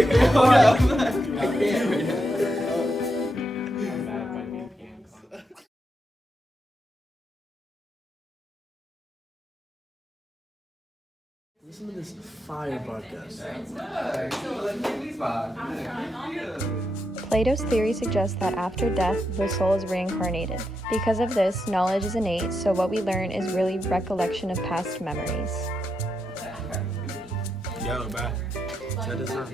Listen to this fire podcast. Plato's theory suggests that after death, the soul is reincarnated. Because of this, knowledge is innate, so what we learn is really recollection of past memories. Yo, bye. Check this out.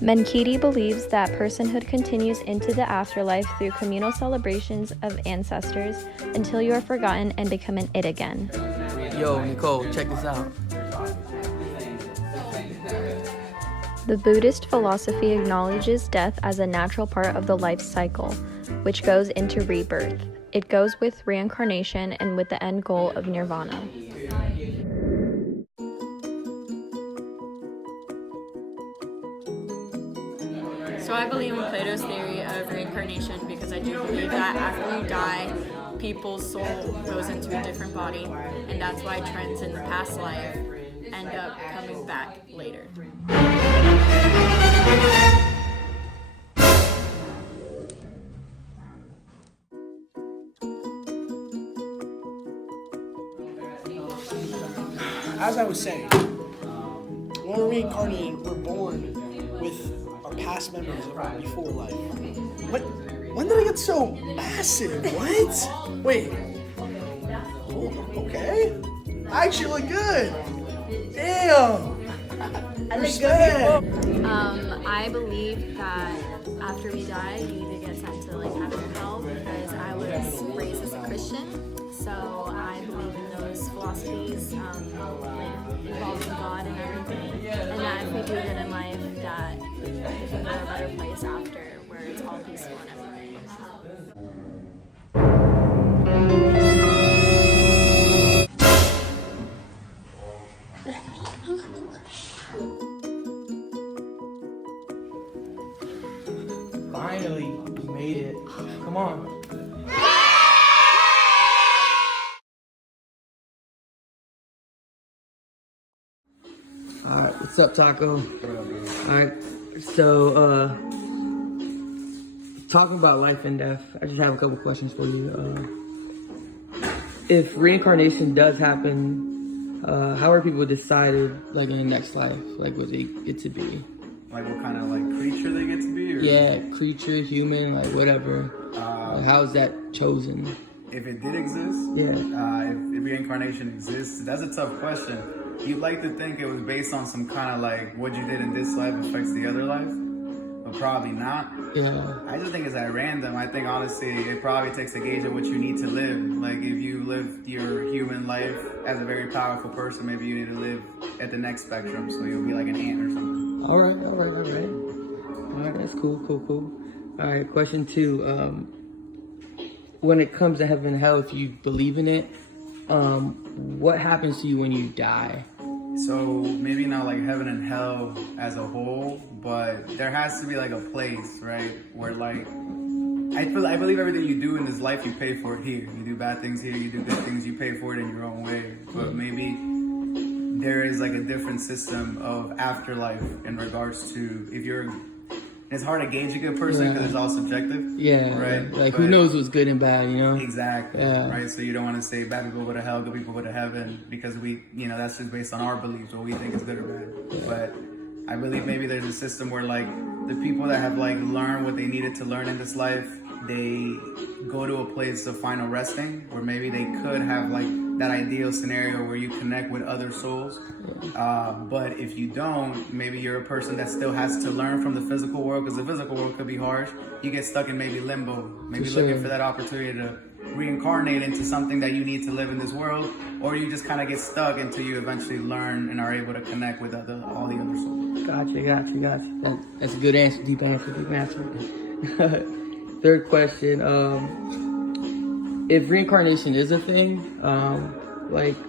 Menkidi believes that personhood continues into the afterlife through communal celebrations of ancestors until you are forgotten and become an it again. Yo, Nicole, check this out. The Buddhist philosophy acknowledges death as a natural part of the life cycle, which goes into rebirth. It goes with reincarnation and with the end goal of nirvana. So I believe in Plato's theory of reincarnation because I do believe that after you die, people's soul goes into a different body, and that's why trends in the past life end up coming back later. As I was saying, when we're reincarnated, we're born with our past memories of our before life. What? When did I get so massive? What? Wait. Oh, okay. I actually look good. Damn. I look good. I believe that after we die, you either get sent to heaven or hell because I was raised as a Christian, so I believe in those philosophies involving God and everything, and that if we do good in life, that we can go to a better place after where it's all peaceful and everything. Finally, you made it. Come on. Alright, what's up, Taco? Alright, so, talking about life and death, I just have a couple questions for you. If reincarnation does happen, how are people decided, in the next life, what they get to be? Like what kind of creature they get to be? Or? Yeah, creature, human, whatever. How is that chosen? If it did exist? Yeah. If reincarnation exists, that's a tough question. You'd like to think it was based on some kind of what you did in this life affects the other life, but probably not. Yeah. I just think it's at random. I think honestly, it probably takes a gauge of what you need to live. If you live your human life as a very powerful person, maybe you need to live at the next spectrum, so you'll be like an ant or something. All right, that's cool. All right, question 2. When it comes to heaven and hell, if you believe in it, what happens to you when you die? So maybe not heaven and hell as a whole, but there has to be a place, right? Where I believe everything you do in this life, you pay for it here. You do bad things here, you do good things, you pay for it in your own way. But maybe there is a different system of afterlife in regards to if you're. It's hard to gauge a good person because it's all subjective. Yeah, right. Who knows what's good and bad, you know? Exactly. Yeah. Right. So you don't want to say bad people go to hell, good people go to heaven because that's just based on our beliefs, what we think is good or bad. Yeah. But I believe maybe there's a system where the people that have learned what they needed to learn in this life, they go to a place of final resting where maybe they could have that ideal scenario where you connect with other souls. But if you don't, maybe you're a person that still has to learn from the physical world because the physical world could be harsh. You get stuck in maybe limbo, maybe looking for that opportunity to reincarnate into something that you need to live in this world, or you just kind of get stuck until you eventually learn and are able to connect with all the other souls. Gotcha. That's a good answer, deep answer. Third question, if reincarnation is a thing,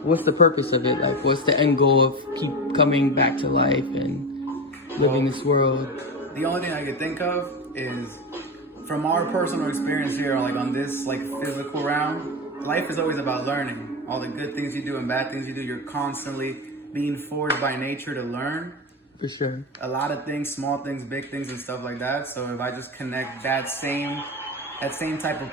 what's the purpose of it? What's the end goal of keep coming back to life and living this world? The only thing I could think of is from our personal experience here, on this physical realm, life is always about learning. All the good things you do and bad things you do, you're constantly being forced by nature to learn For sure. a lot of things, small things, big things, and stuff like that. So if I just connect that same type of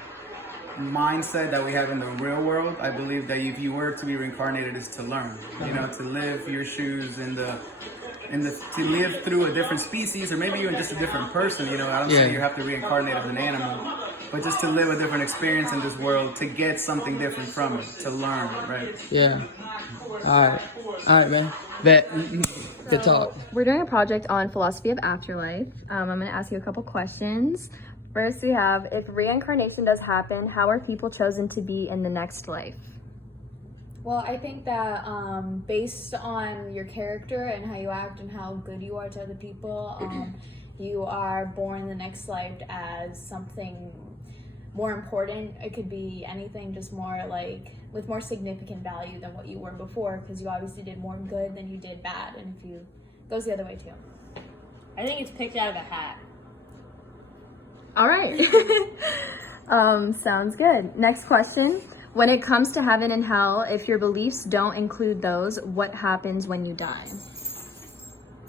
mindset that we have in the real world, I believe that if you were to be reincarnated, is to learn, to live your shoes to live through a different species, or maybe even just a different person. I don't say you have to reincarnate as an animal, but just to live a different experience in this world, to get something different from it, to learn, right? Yeah. All right, man. Bet. Good talk. We're doing a project on philosophy of afterlife. I'm going to ask you a couple questions. First, we have, if reincarnation does happen, how are people chosen to be in the next life? Well, I think that based on your character and how you act and how good you are to other people, you are born in the next life as something more important. It could be anything, just more like with more significant value than what you were before, because you obviously did more good than you did bad, and if you it goes the other way too. I think it's picked out of a hat. All right. Sounds good. Next question. When it comes to heaven and hell, if your beliefs don't include those, what happens when you die?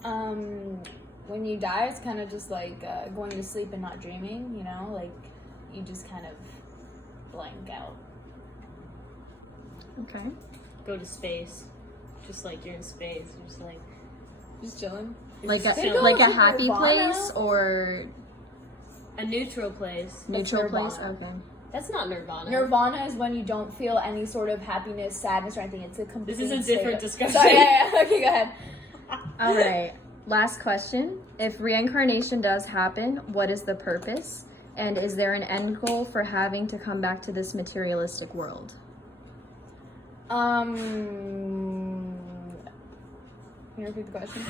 When you die, it's kind of just like going to sleep and not dreaming, like you just kind of blank out. Okay. Go to space. Just like you're in space. You're just like... Just chilling. Like a chilling. happy Nirvana? place or a neutral place. neutral place? Nirvana. Okay. That's not Nirvana. Nirvana is when you don't feel any sort of happiness, sadness, or anything. It's a complete This is a state different of- discussion. Sorry, yeah. Okay, go ahead. All right. Last question. If reincarnation does happen, what is the purpose? And is there an end goal for having to come back to this materialistic world? Can you repeat the question?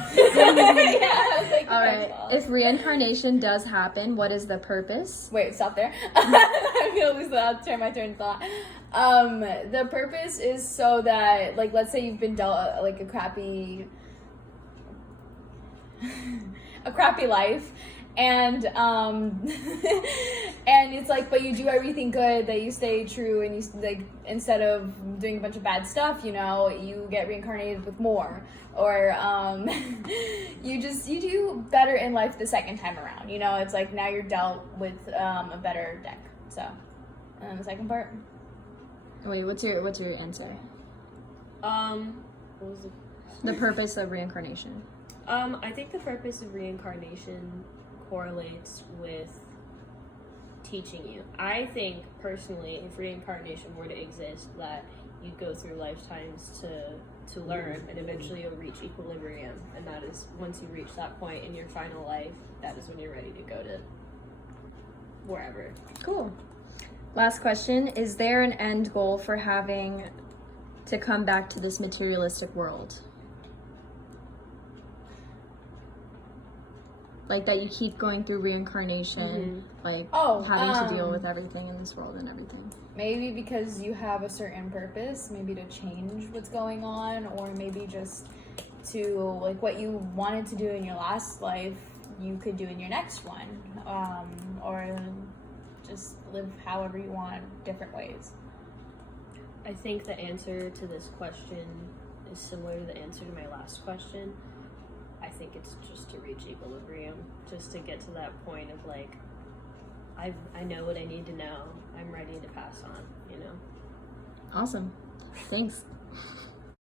All right. If reincarnation does happen, what is the purpose? Wait, stop there. I'm gonna lose the turn my turn of thought. The purpose is so that, like, let's say you've been dealt like a crappy life, and and it's like, but you do everything good, that you stay true, and you like, instead of doing a bunch of bad stuff, you get reincarnated with more, or you do better in life the second time around. It's like now you're dealt with a better deck. So, and then the second part. Wait, what's your answer? What was it? The purpose of reincarnation. I think the purpose of reincarnation correlates with teaching you. I think personally, if reincarnation were to exist, that you go through lifetimes to learn, and eventually you'll reach equilibrium, and that is, once you reach that point in your final life, that is when you're ready to go to wherever. Cool. Last question. Is there an end goal for having to come back to this materialistic world? Like that you keep going through reincarnation, like having to deal with everything in this world and everything. Maybe because you have a certain purpose, maybe to change what's going on, or maybe just to, like, what you wanted to do in your last life, you could do in your next one, or just live however you want, different ways. I think the answer to this question is similar to the answer to my last question. I think it's just to reach equilibrium, just to get to that point of like, I know what I need to know. I'm ready to pass on, Awesome. Thanks.